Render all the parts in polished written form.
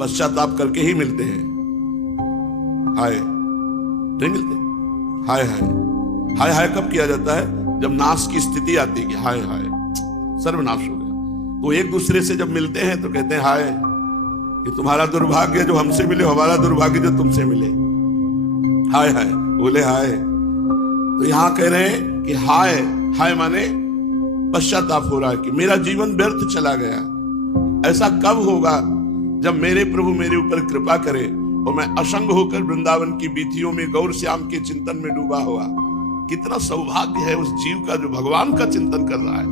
पश्चाताप करके ही मिलते हैं। हाय नहीं मिलते। हाय हाय हाय हाय कब किया जाता है? जब नाश की स्थिति आती है कि हाय हाय सर्वनाश हो गया। तो एक दूसरे से जब मिलते हैं तो कहते हैं हाय, कि तुम्हारा दुर्भाग्य जो हमसे मिले, हमारा दुर्भाग्य जो तुमसे मिले। हाय हाय बोले हाय। तो यहां कह रहे हैं कि हाय हाय माने पश्चाताप हो रहा है कि मेरा जीवन व्यर्थ चला गया। ऐसा कब होगा? जब मेरे प्रभु मेरे ऊपर कृपा करे और मैं असंग होकर वृंदावन की बीथियों में गौर श्याम के चिंतन में डूबा हुआ। कितना सौभाग्य है उस जीव का जो भगवान का चिंतन कर रहा है।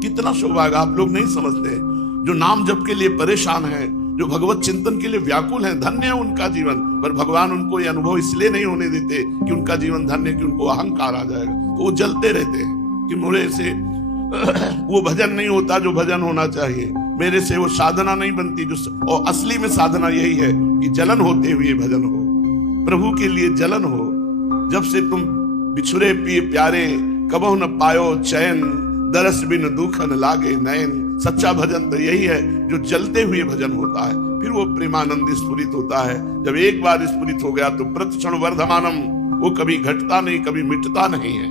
कितना सौभाग्य आप लोग नहीं समझते। जो नाम जप के लिए परेशान है, जो भगवत चिंतन के लिए व्याकुल है, धन्य है उनका जीवन। पर भगवान उनको ये अनुभव इसलिए नहीं होने देते कि उनका जीवन धन्य, कि उनको अहंकार आ जाएगा। तो वो जलते रहते हैं कि मेरे से वो भजन नहीं होता जो भजन होना चाहिए, मेरे से वो साधना नहीं बनती जो। और असली में साधना यही है कि जलन होते हुए भजन हो, प्रभु के लिए जलन हो। जब से तुम बिछुरे पिए प्यारे, कबहु न पायो चैन, दरस बिन दुख न लागे नैन। सच्चा भजन तो यही है जो जलते हुए भजन होता है। फिर वो प्रेमानंद स्फुरित होता है। जब एक बार स्फुरित हो गया तो प्रतिक्षण वर्धमानम, वो कभी घटता नहीं, कभी मिटता नहीं है।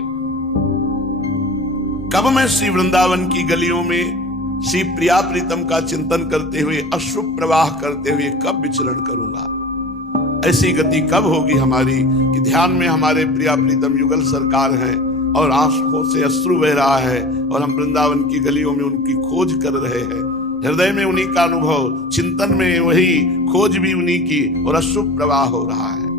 कब मैं श्री वृंदावन की गलियों में श्री प्रिया प्रीतम का चिंतन करते हुए, अश्रु प्रवाह करते हुए कब विचरण करूंगा? ऐसी गति कब होगी हमारी कि ध्यान में हमारे प्रिया प्रीतम युगल सरकार है और आंखों से अश्रु बह रहा है और हम वृंदावन की गलियों में उनकी खोज कर रहे हैं। हृदय में उन्हीं का अनुभव, चिंतन में वही खोज भी उन्हीं की, और अश्रु प्रवाह हो रहा है।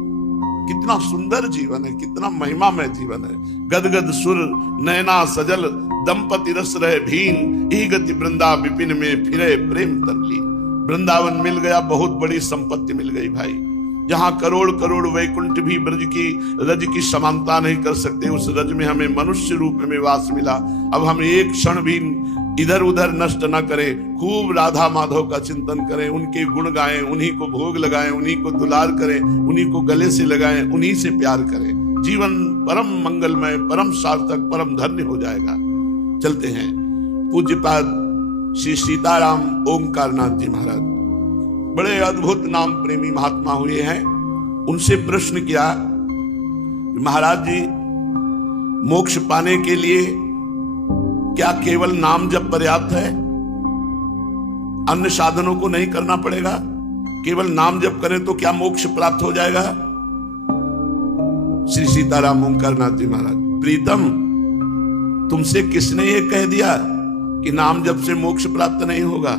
कितना सुंदर जीवन है, कितना महिमामय जीवन है। गदगद सुर नैना सजल, दंपति रस रहे भीन, ई गति वृंदा विपिन में फिरे प्रेम तरलीन। वृंदावन मिल गया, बहुत बड़ी संपत्ति मिल गई भाई। जहां करोड़ करोड़ वैकुंठ भी ब्रज की रज की समानता नहीं कर सकते, उस रज में हमें मनुष्य रूप में वास मिला। अब हम एक क्षण भी इधर उधर नष्ट न करें, खूब राधा माधव का चिंतन करें, उनके गुण गाएं, उन्हीं को भोग लगाएं, उन्हीं को दुलार करें, उन्हीं को गले से लगाएं, उन्हीं से प्यार करें। जीवन परम मंगलमय, परम सार्थक, परम धन्य हो जाएगा। चलते हैं। पूज्यपाद श्री सीताराम ओंकारनाथ जी महाराज बड़े अद्भुत नाम प्रेमी महात्मा हुए हैं। उनसे प्रश्न किया, महाराज जी मोक्ष पाने के लिए क्या केवल नाम जप पर्याप्त है? अन्य साधनों को नहीं करना पड़ेगा? केवल नाम जप करें तो क्या मोक्ष प्राप्त हो जाएगा? श्री सीताराम ओंकारनाथ जी महाराज, प्रीतम तुमसे किसने ये कह दिया कि नाम जप से मोक्ष प्राप्त नहीं होगा?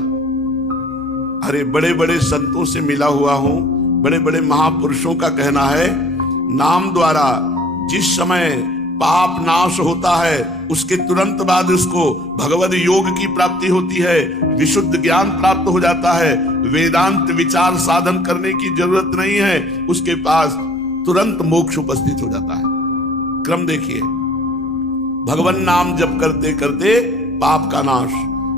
अरे बड़े बड़े संतों से मिला हुआ हूं, बड़े बड़े महापुरुषों का कहना है, नाम द्वारा जिस समय पाप नाश होता है उसके तुरंत बाद उसको भगवद योग की प्राप्ति होती है, विशुद्ध ज्ञान प्राप्त हो जाता है, वेदांत विचार साधन करने की जरूरत नहीं है, उसके पास तुरंत मोक्ष उपस्थित हो जाता है। क्रम देखिए, भगवान नाम जप करते करते पाप का नाश,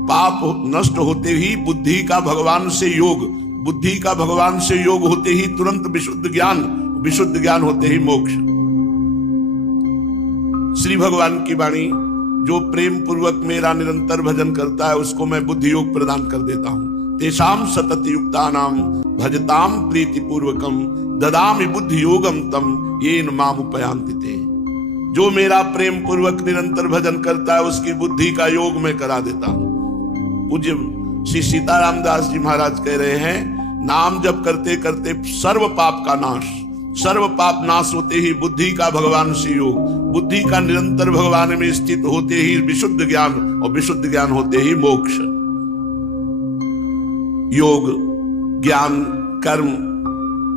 पाप नष्ट होते ही बुद्धि का भगवान से योग, बुद्धि का भगवान से योग होते ही तुरंत विशुद्ध ज्ञान, विशुद्ध ज्ञान होते ही मोक्ष। श्री भगवान की वाणी, जो प्रेम पूर्वक मेरा निरंतर भजन करता है उसको मैं बुद्धि योग प्रदान कर देता हूं। तेषाम सतत युक्तानाम भजताम प्रीति पूर्वकम ददामि बुद्धि योगम तम येन माम उपयांति ते। जो मेरा प्रेम पूर्वक निरंतर भजन करता है उसकी बुद्धि का योग मैं करा देता हूं। पूज्य श्री सीताराम दास जी महाराज कह रहे हैं, नाम जप करते करते सर्व पाप का नाश, सर्व पाप नाश होते ही बुद्धि का भगवान से योग, बुद्धि का निरंतर भगवान में स्थित होते ही विशुद्ध ज्ञान, और विशुद्ध ज्ञान होते ही मोक्ष। योग, ज्ञान, कर्म,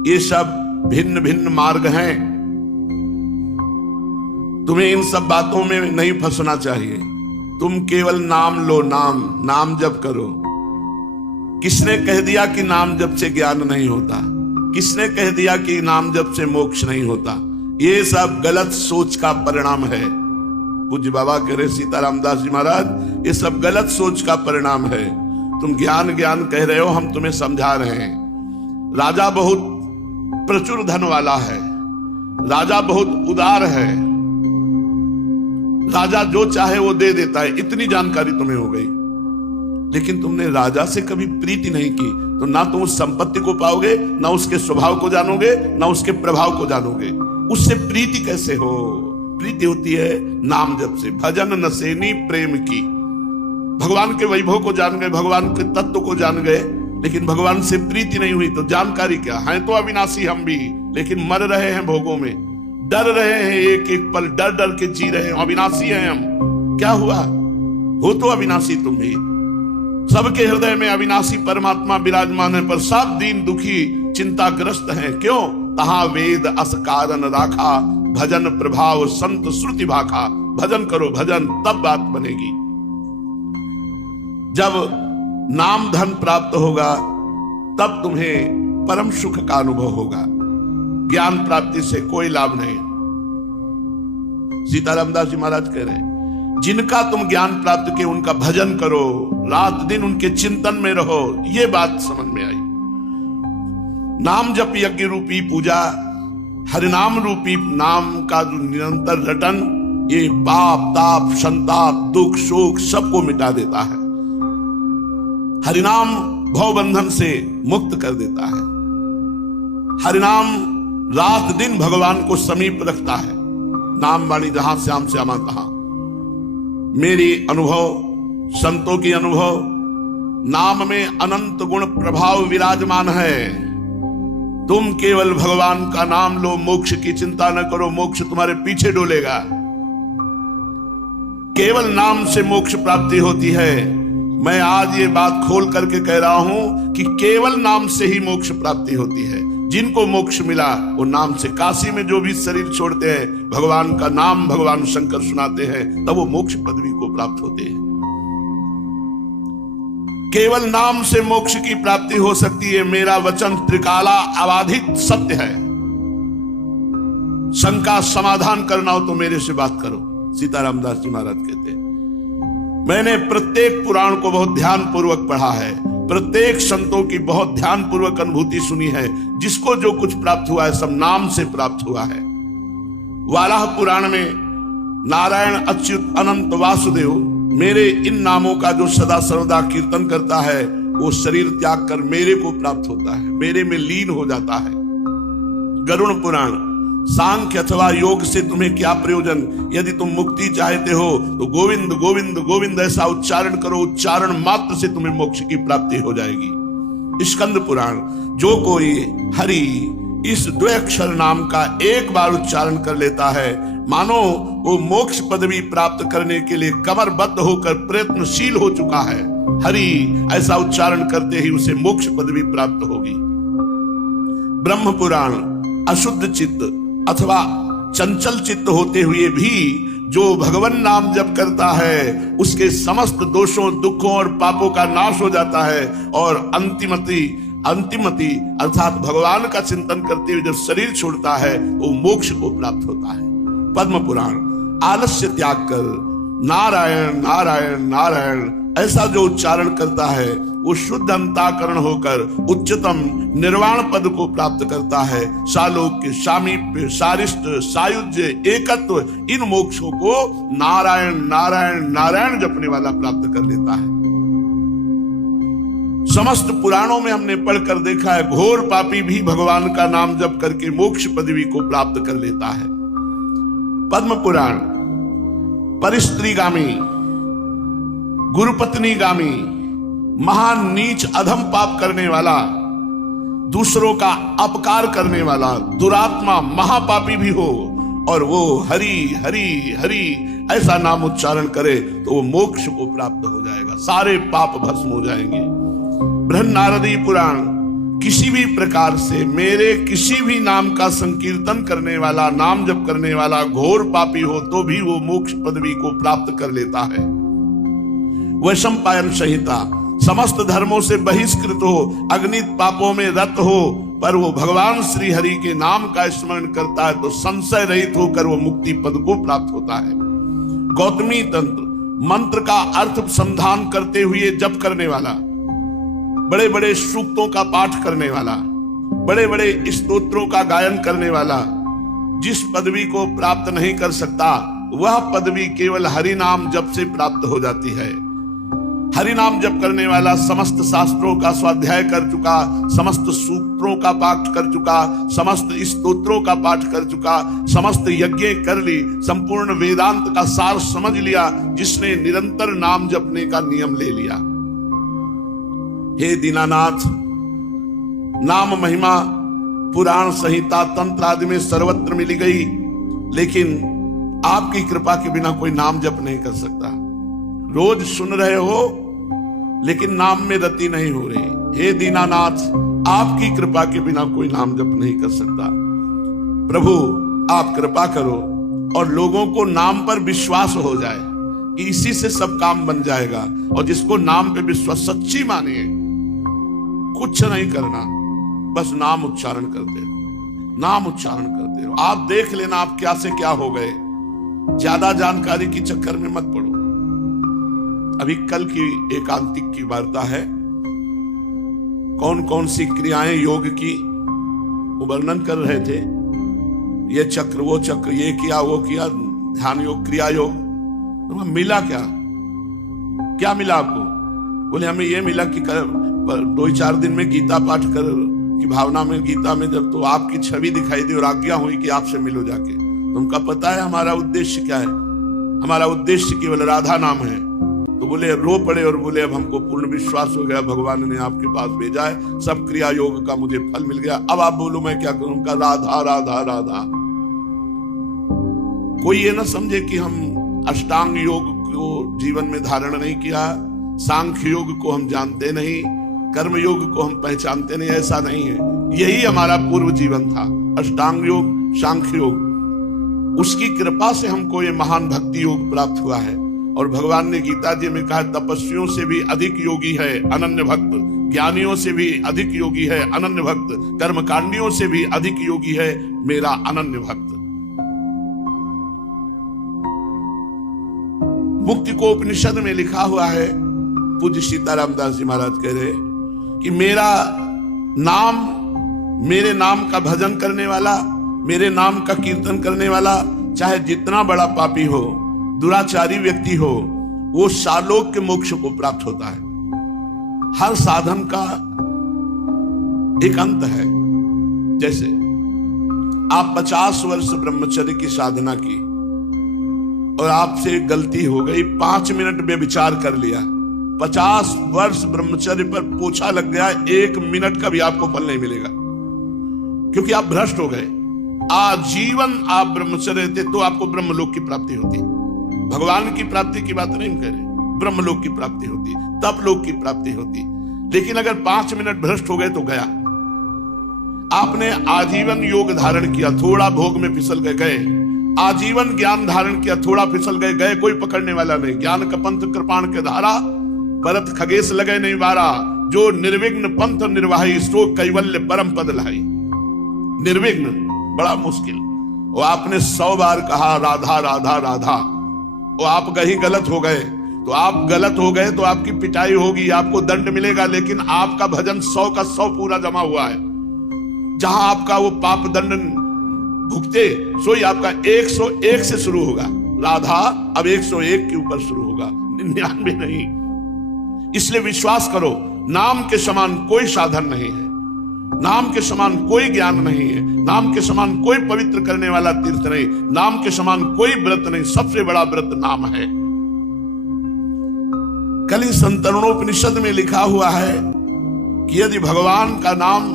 ये सब भिन्न भिन्न मार्ग हैं। तुम्हें इन सब बातों में नहीं फंसना चाहिए। तुम केवल नाम लो, नाम जप करो। किसने कह दिया कि नाम जप से ज्ञान नहीं होता? किसने कह दिया कि नाम जप से मोक्ष नहीं होता? ये सब गलत सोच का परिणाम है। पूज्य बाबा कह रहे सीताराम दास जी महाराज, ये सब गलत सोच का परिणाम है। तुम ज्ञान ज्ञान कह रहे हो, हम तुम्हें समझा रहे हैं। राजा बहुत प्रचुर धन वाला है, राजा बहुत उदार है, राजा जो चाहे वो दे देता है, इतनी जानकारी तुम्हें हो गई। लेकिन तुमने राजा से कभी प्रीति नहीं की, तो ना तुम उस संपत्ति को पाओगे, ना उसके स्वभाव को जानोगे, ना उसके प्रभाव को जानोगे। उससे प्रीति कैसे हो? प्रीति होती है नाम जप से। भजन नसेनी प्रेम की। भगवान के वैभव को जान गए, भगवान के तत्व को जान गए, लेकिन भगवान से प्रीति नहीं हुई तो जानकारी क्या है? तो अविनाशी हम भी, लेकिन मर रहे हैं भोगों में, डर रहे हैं, एक एक पल डर डर के जी रहे हैं। अविनाशी हैं हम। क्या हुआ? हो तो अविनाशी तुम भी। सबके हृदय में अविनाशी परमात्मा विराजमान है, पर सब दीन दुखी चिंताग्रस्त हैं। क्यों? तहा वेद अस कारण राखा, भजन प्रभाव संत श्रुति भाखा। भजन करो भजन, तब बात बनेगी। जब नाम धन प्राप्त होगा तब तुम्हें परम सुख का अनुभव होगा। ज्ञान प्राप्ति से कोई लाभ नहीं। सीताराम दास जी महाराज कह रहे हैं, जिनका तुम ज्ञान प्राप्त किए उनका भजन करो, रात दिन उनके चिंतन में रहो। ये बात समझ में आई। नाम जप यज्ञ रूपी पूजा, हरिनाम रूपी नाम का जो निरंतर रटन, ये पाप ताप संताप दुख शोक सबको मिटा देता है। हरिनाम भवबंधन से मुक्त कर देता है। हरिनाम रात दिन भगवान को समीप रखता है। नाम वाणी जहां श्याम श्यामा तहां। मेरी अनुभव, संतों की अनुभव, नाम में अनंत गुण प्रभाव विराजमान है। तुम केवल भगवान का नाम लो, मोक्ष की चिंता न करो, मोक्ष तुम्हारे पीछे डोलेगा। केवल नाम से मोक्ष प्राप्ति होती है। मैं आज ये बात खोल करके कह रहा हूं कि केवल नाम से ही मोक्ष प्राप्ति होती है। जिनको मोक्ष मिला वो नाम से, काशी में जो भी शरीर छोड़ते हैं, भगवान का नाम भगवान शंकर सुनाते हैं, तब वो मोक्ष पदवी को प्राप्त होते हैं। केवल नाम से मोक्ष की प्राप्ति हो सकती है। मेरा वचन त्रिकाला अबाधित सत्य है। शंका समाधान करना हो तो मेरे से बात करो। सीताराम दास जी महाराज कहते हैं, मैंने प्रत्येक पुराण को बहुत ध्यान पूर्वक पढ़ा है, प्रत्येक संतों की बहुत ध्यान पूर्वक अनुभूति सुनी है। जिसको जो कुछ प्राप्त हुआ है सब नाम से प्राप्त हुआ है। वाराह पुराण में नारायण अच्युत अनंत वासुदेव, मेरे इन नामों का जो सदा सर्वदा कीर्तन करता है वो शरीर त्याग कर मेरे को प्राप्त होता है, मेरे में लीन हो जाता है। गरुड़ पुराण, सांख्य अथवा योग से तुम्हें क्या प्रयोजन, यदि तुम मुक्ति चाहते हो तो गोविंद गोविंद गोविंद ऐसा उच्चारण करो, उच्चारण मात्र से तुम्हें मोक्ष की प्राप्ति हो जाएगी। स्कंद पुराण, जो कोई हरि इस द्वैक्षर नाम का एक बार उच्चारण कर लेता है, मानो वो मोक्ष पदवी प्राप्त करने के लिए कमरबद्ध होकर प्रयत्नशील हो चुका है। हरि ऐसा उच्चारण करते ही उसे मोक्ष पदवी प्राप्त होगी। ब्रह्म पुराण, अशुद्ध चित्त अथवा चंचल चित्त होते हुए भी जो भगवान नाम जप करता है, उसके समस्त दोषों दुखों और पापों का नाश हो जाता है और अंतिमति अर्थात भगवान का चिंतन करते हुए जब शरीर छोड़ता है वो मोक्ष को प्राप्त होता है। पद्म पुराण, आलस्य त्याग कर नारायण नारायण नारायण ऐसा जो उच्चारण करता है वो शुद्ध अंतःकरण होकर उच्चतम निर्वाण पद को प्राप्त करता है। सालोक्य, सामीप्य, सारिष्ट, सायुज्य, एकत्व, इन मोक्षों को नारायण नारायण नारायण जपने वाला प्राप्त कर लेता है। समस्त पुराणों में हमने पढ़कर देखा है, घोर पापी भी भगवान का नाम जप करके मोक्ष पदवी को प्राप्त कर लेता है। पद्म पुराण, परिस्त्रीगामी, गुरुपत्नीगामी, महान नीच अधम पाप करने वाला, दूसरों का अपकार करने वाला, दुरात्मा महापापी भी हो और वो हरि हरि हरि ऐसा नाम उच्चारण करे तो वो मोक्ष को प्राप्त हो जाएगा, सारे पाप भस्म हो जाएंगे। बृहन्नारदी पुराण, किसी भी प्रकार से मेरे किसी भी नाम का संकीर्तन करने वाला, नाम जप करने वाला घोर पापी हो तो भी वो मोक्ष पदवी को प्राप्त कर लेता है। वैशंपायन संहिता, समस्त धर्मों से बहिष्कृत हो, अग्नित पापों में रत हो, पर वो भगवान श्री हरि के नाम का स्मरण करता है तो संशय रहित होकर वो मुक्ति पद को प्राप्त होता है। गौतमी तंत्र, मंत्र का अर्थ संधान करते हुए जप करने वाला, बड़े बड़े सूक्तों का पाठ करने वाला, बड़े बड़े स्तोत्रों का गायन करने वाला, जिस पदवी को प्राप्त नहीं कर सकता वह पदवी केवल हरि नाम जप से प्राप्त हो जाती है। हरि नाम जप करने वाला समस्त शास्त्रों का स्वाध्याय कर चुका, समस्त सूत्रों का पाठ कर चुका, समस्त स्तोत्रों का पाठ कर चुका, समस्त यज्ञ कर ली, संपूर्ण वेदांत का सार समझ लिया, जिसने निरंतर नाम जपने का नियम ले लिया। हे दीनानाथ, नाम महिमा पुराण संहिता तंत्र आदि में सर्वत्र मिली गई, लेकिन आपकी कृपा के बिना कोई नाम जप नहीं कर सकता। रोज सुन रहे हो लेकिन नाम में रति नहीं हो रही। हे दीनानाथ, आपकी कृपा के बिना कोई नाम जप नहीं कर सकता। प्रभु आप कृपा करो और लोगों को नाम पर विश्वास हो जाए कि इसी से सब काम बन जाएगा। और जिसको नाम पे विश्वास सच्ची मानिए, कुछ नहीं करना, बस नाम उच्चारण करते हो, नाम उच्चारण करते हो। आप देख लेना आप क्या से क्या हो गए। ज्यादा जानकारी की चक्कर में मत पड़ो। अभी कल की एकांतिक की वार्ता है, कौन कौन सी क्रियाएं योग की वो वर्णन कर रहे थे। ये चक्र वो चक्र, ये किया वो किया, ध्यान योग, क्रिया योग। तो मिला क्या, क्या मिला आपको? बोले हमें ये मिला कि 2-4 दिन में गीता पाठ कर की भावना में, गीता में जब तो आपकी छवि दिखाई दी और आज्ञा हुई कि आपसे मिलो जाके। तुमका पता है हमारा उद्देश्य क्या है? हमारा उद्देश्य केवल राधा नाम है। तो बोले रो पड़े और बोले अब हमको पूर्ण विश्वास हो गया, भगवान ने आपके पास भेजा है, सब क्रिया योग का मुझे फल मिल गया। अब आप बोलो मैं क्या करूं? का राधा राधा राधा। कोई ये ना समझे कि हम अष्टांग योग को जीवन में धारण नहीं किया, सांख्य योग को हम जानते नहीं, कर्म योग को हम पहचानते नहीं, ऐसा नहीं है। यही हमारा पूर्व जीवन था, अष्टांग योग, सांख्य योग। उसकी कृपा से हमको ये महान भक्ति योग प्राप्त हुआ है। और भगवान ने गीता जी में कहा, तपस्वियों से भी अधिक योगी है अनन्य भक्त, ज्ञानियों से भी अधिक योगी है अनन्य भक्त, कर्मकांडियों से भी अधिक योगी है मेरा अनन्य भक्त। मुक्ति को उपनिषद में लिखा हुआ है, पूज्य सीताराम दास जी महाराज कह रहे कि मेरा नाम, मेरे नाम का भजन करने वाला, मेरे नाम का कीर्तन करने वाला, चाहे जितना बड़ा पापी हो, दुराचारी व्यक्ति हो, वो सालोक्य मोक्ष को प्राप्त होता है। हर साधन का एक अंत है। जैसे आप 50 वर्ष ब्रह्मचर्य की साधना की और आपसे गलती हो गई, 5 मिनट में विचार कर लिया, 50 वर्ष ब्रह्मचर्य पर पोछा लग गया, 1 मिनट का भी आपको फल नहीं मिलेगा, क्योंकि आप भ्रष्ट हो गए। आजीवन आप ब्रह्मचर्य थे तो आपको ब्रह्मलोक की प्राप्ति होती। भगवान की प्राप्ति की बात नहीं करें, ब्रह्मलोक की प्राप्ति होती, तप लोक की प्राप्ति होती। लेकिन अगर 5 मिनट भ्रष्ट हो गए तो गया। आपने आजीवन योग धारण किया, थोड़ा भोग में फिसल गए, आजीवन ज्ञान धारण किया, थोड़ा फिसल गए, कोई पकड़ने वाला नहीं। ज्ञान का पंथ कृपाण के धारा, परत खगेश लगे नहीं वारा, जो निर्विघ्न पंथ निर्वाही, सो कैवल्य परम पद लाई। निर्विघ्न बड़ा मुश्किल। वो आपने 100 बार कहा राधा राधा राधा, वो आप कहीं गलत हो गए तो आप गलत हो गए तो आपकी पिटाई होगी, आपको दंड मिलेगा। लेकिन आपका भजन 100 का 100 पूरा जमा हुआ है। जहां आपका वो पाप दंड भुगते, सोई आपका 101 से शुरू होगा। राधा अब 101 के ऊपर शुरू होगा, 99 नहीं। इसलिए विश्वास करो, नाम के समान कोई साधन नहीं है, नाम के समान कोई ज्ञान नहीं है, नाम के समान कोई पवित्र करने वाला तीर्थ नहीं, नाम के समान कोई व्रत नहीं। सबसे बड़ा व्रत नाम है। कली संतरणोपनिषद में लिखा हुआ है कि यदि भगवान का नाम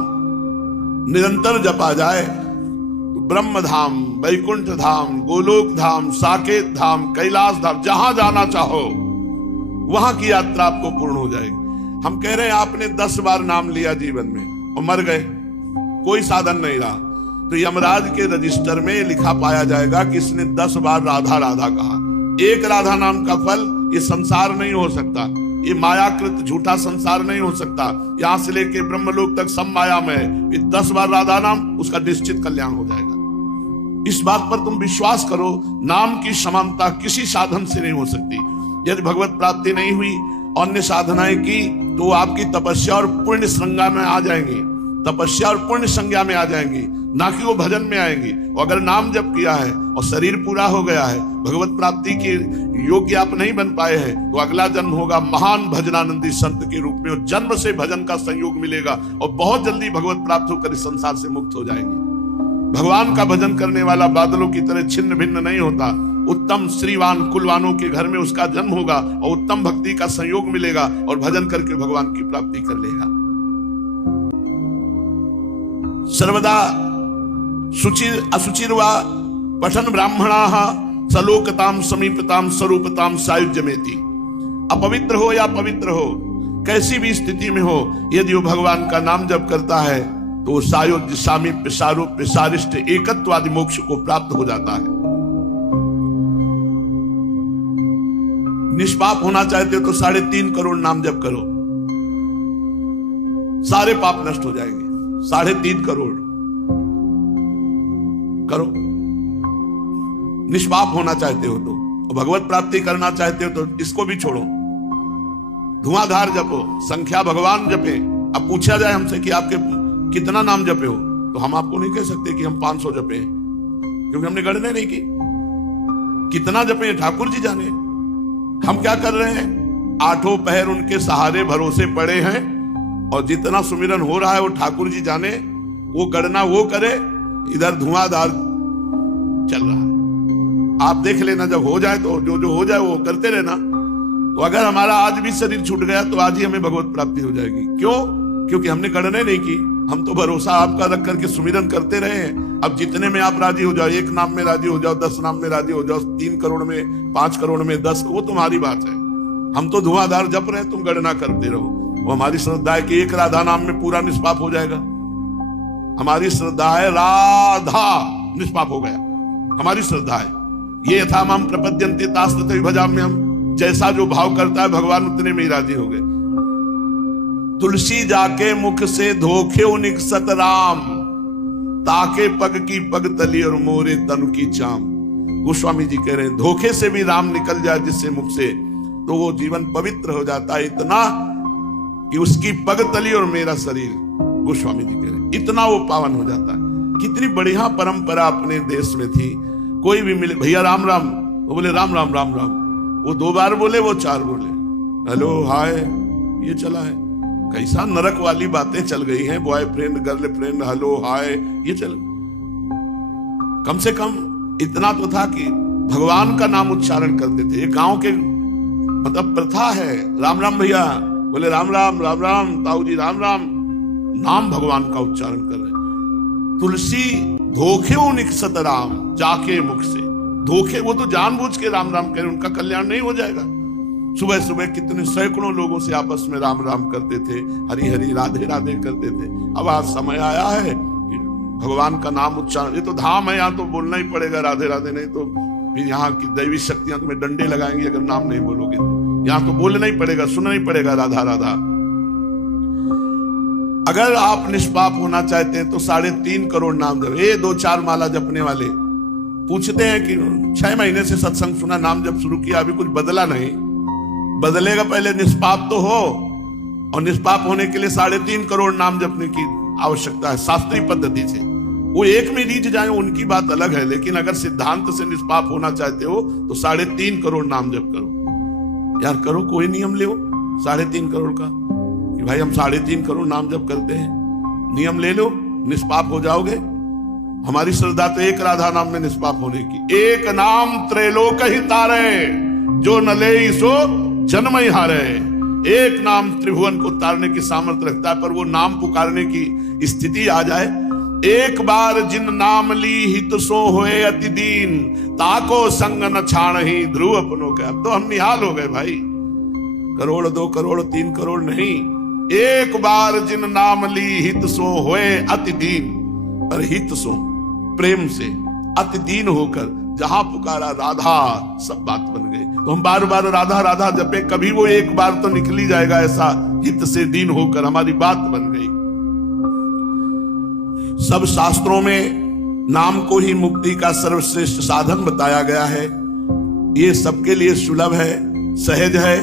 निरंतर जपा जाए तो ब्रह्म धाम, वैकुंठ धाम, गोलोक धाम, साकेत धाम, कैलाश धाम, जहां जाना चाहो वहां की यात्रा आपको पूर्ण हो जाएगी। हम कह रहे हैं आपने 10 बार नाम लिया जीवन में और मर गए, कोई साधन नहीं रहा, तो यमराज के रजिस्टर में लिखा पाया जाएगा कि इसने 10 बार राधा राधा कहा। एक राधा नाम का फल ये संसार नहीं हो सकता, ये मायाकृत झूठा संसार नहीं हो सकता। यहां से लेके ब्रह्मलोक तक सब माया में, ये 10 बार राधा नाम, उसका निश्चित कल्याण हो जाएगा। इस बात पर तुम विश्वास करो, नाम की समानता किसी साधन से नहीं हो सकती। यदि भगवत प्राप्ति नहीं हुई, अन्य साधनाएं की, तो आपकी तपस्या और पुण्य श्रृंगा में आ जाएंगी। तपस्या और पुण्य संज्ञा में आ जाएंगी, ना कि वो भजन में आएंगी। और अगर नाम जप किया है और शरीर पूरा हो गया है, भगवत प्राप्ति के योग्य आप नहीं बन पाए हैं, तो अगला जन्म होगा महान भजनानंदी संत के रूप में, और जन्म से भजन का संयोग मिलेगा और बहुत जल्दी भगवत प्राप्त होकर इस संसार से मुक्त हो जाएंगे। भगवान का भजन करने वाला बादलों की तरह छिन्न भिन्न नहीं होता। उत्तम श्रीवान कुलवानों के घर में उसका जन्म होगा और उत्तम भक्ति का संयोग मिलेगा और भजन करके भगवान की प्राप्ति कर लेगा। सर्वदा शुचिर असुचिर्वा पठन ब्राह्मणाः सलोकताम समीपताम स्वरूपताम सायुज्यमेति। अपवित्र हो या पवित्र हो, कैसी भी स्थिति में हो, यदि वो भगवान का नाम जप करता है तो सायुज्य सामीप्य सारूप्य सारिष्ट एकत्व आदि मोक्ष को प्राप्त हो जाता है। निष्पाप होना चाहते हो तो 3.5 करोड़ नाम जप करो, सारे पाप नष्ट हो जाएंगे। 3.5 करोड़ करो। निष्पाप होना चाहते हो तो, भगवत प्राप्ति करना चाहते हो तो इसको भी छोड़ो। धुआंधार जपो, संख्या भगवान जपे। अब पूछा जाए हमसे कि आपके कितना नाम जपे हो, तो हम आपको नहीं कह सकते कि हम 500 जपे, क्योंकि हमने गणना नहीं की। कितना जपे ठाकुर जी जाने। हम क्या कर रहे हैं, 8 पहर उनके सहारे भरोसे पड़े हैं, और जितना सुमिरन हो रहा है वो ठाकुर जी जाने, वो गणना वो करे, इधर धुआंधार चल रहा है। आप देख लेना, जब हो जाए तो जो जो हो जाए वो करते रहना। तो अगर हमारा आज भी शरीर छूट गया तो आज ही हमें भगवत प्राप्ति हो जाएगी। क्यों? क्योंकि हमने गणना नहीं की, हम तो भरोसा आपका रख करके सुमिरन करते रहे हैं। अब जितने में आप राजी हो जाओ, 1 नाम में राजी हो जाओ, 10 नाम में राजी हो जाओ, 3 करोड़ में, 5 करोड़ में, 10, वो तुम्हारी बात है। हम तो धुआंधार जप रहे हैं, तुम गणना करते रहो। वो हमारी श्रद्धा है कि 1 राधा नाम में पूरा निष्पाप हो जाएगा। हमारी श्रद्धा है राधा निष्पाप हो गया, हमारी श्रद्धा है। ये यथा माम प्रपद्यन्ते तास्तथैव भजाम्यहम्, जैसा जो भाव करता है भगवान उतने में ही राजी हो गए। तुलसी जाके मुख से धोखे उनिकसत राम, ताके पग की पग तली और मोरे तन की चाम। गोस्वामी जी कह रहे हैं धोखे से भी राम निकल जाए जिससे मुख से, तो वो जीवन पवित्र हो जाता है, इतना कि उसकी पग तली और मेरा शरीर, गोस्वामी जी कह रहे हैं, इतना वो पावन हो जाता है। कितनी बढ़िया परंपरा अपने देश में थी। कोई भी मिले, भैया राम राम, वो बोले राम राम राम राम, वो 2 बार बोले, वो 4 बोले, हेलो हाय, ये चला है। कैसा नरक वाली बातें चल गई हैं, बॉयफ्रेंड गर्लफ्रेंड, हेलो हाय, ये चल। कम से कम इतना तो था कि भगवान का नाम उच्चारण करते थे। ये गांव के मतलब प्रथा है। राम राम भैया बोले राम राम राम राम, ताऊ जी राम राम, नाम भगवान का उच्चारण कर रहे। तुलसी धोखे निकसत राम, जाके मुख से धोखे, वो तो जानबूझ के राम राम कह रहे, उनका कल्याण नहीं हो जाएगा। सुबह सुबह कितने सैकड़ों लोगों से आपस में राम राम करते थे, हरि हरि राधे राधे करते थे। अब आज समय आया है कि भगवान का नाम उच्चारण, ये तो धाम है, यहाँ तो बोलना ही पड़ेगा राधे राधे, नहीं तो फिर यहाँ की दैवी शक्तियां तुम्हें डंडे लगाएंगी अगर नाम नहीं बोलोगे। यहाँ तो बोलना ही पड़ेगा, सुनना ही पड़ेगा राधा राधा। अगर आप निष्पाप होना चाहते हैं तो 3.5 करोड़ नाम जप। ये 2-4 माला जपने वाले पूछते हैं कि 6 महीने से सत्संग सुना, नाम जप शुरू किया, अभी कुछ बदला नहीं। बदलेगा, पहले निष्पाप तो हो, और निष्पाप होने के लिए 3.5 करोड़ नाम जपने की आवश्यकता है शास्त्रीय पद्धति से। वो एक में रीझ जाए उनकी बात अलग है, लेकिन अगर सिद्धांत से निष्पाप होना चाहते हो तो 3.5 करोड़ नाम जप करो। यार करो, कोई नियम ले 3.5 करोड़ का, कि भाई हम 3.5 करोड़ नाम जप करते हैं, नियम ले लो, निष्पाप हो जाओगे। हमारी श्रद्धा तो 1 राधा नाम में निष्पाप होने की। एक नाम त्रैलोक ही तारे, जो न ले सो जन्म ही हारे। एक नाम त्रिभुवन को तारने की सामर्थ्य रखता है, पर वो नाम पुकारने की स्थिति आ जाए। एक बार जिन नाम ली हित सो होए अति दीन, ताको संग न छाण ही ध्रुव अपनों के। अब तो हम निहाल हो गए भाई, 1 करोड़ 2 करोड़ 3 करोड़ नहीं, एक बार जिन नाम ली हित सो होए अति दीन। और हित सो प्रेम से अति दीन होकर जहां पुकारा राधा, सब बात बन गई। तो हम बार बार राधा राधा जपे, कभी वो एक बार तो निकल ही जाएगा ऐसा, हित से दीन होकर हमारी बात बन गई। सब शास्त्रों में नाम को ही मुक्ति का सर्वश्रेष्ठ साधन बताया गया है। ये सबके लिए सुलभ है, सहज है।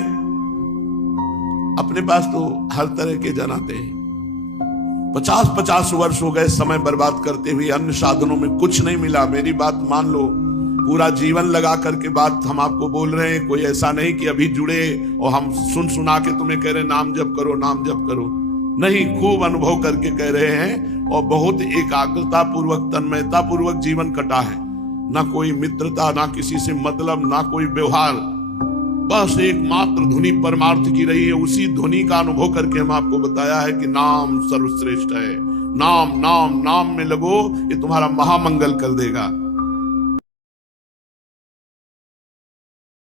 अपने पास तो हर तरह के जन आते हैं, 50-50 वर्ष हो गए समय बर्बाद करते हुए, अन्य साधनों में कुछ नहीं मिला। मेरी बात मान लो, पूरा जीवन लगा करके बात हम आपको बोल रहे हैं। कोई ऐसा नहीं कि अभी जुड़े और हम सुना के तुम्हें कह रहे नाम जप करो, नाम जप करो। नहीं, खूब अनुभव करके कह रहे हैं और बहुत एकाग्रता पूर्वक, तन्मयता पूर्वक जीवन कटा है। ना कोई मित्रता, ना किसी से मतलब, ना कोई व्यवहार, बस एकमात्र धुनी परमार्थ की रही है। उसी धुनी का अनुभव करके हम आपको बताया है कि नाम सर्वश्रेष्ठ है। नाम नाम नाम में लगो, ये तुम्हारा महामंगल कर देगा।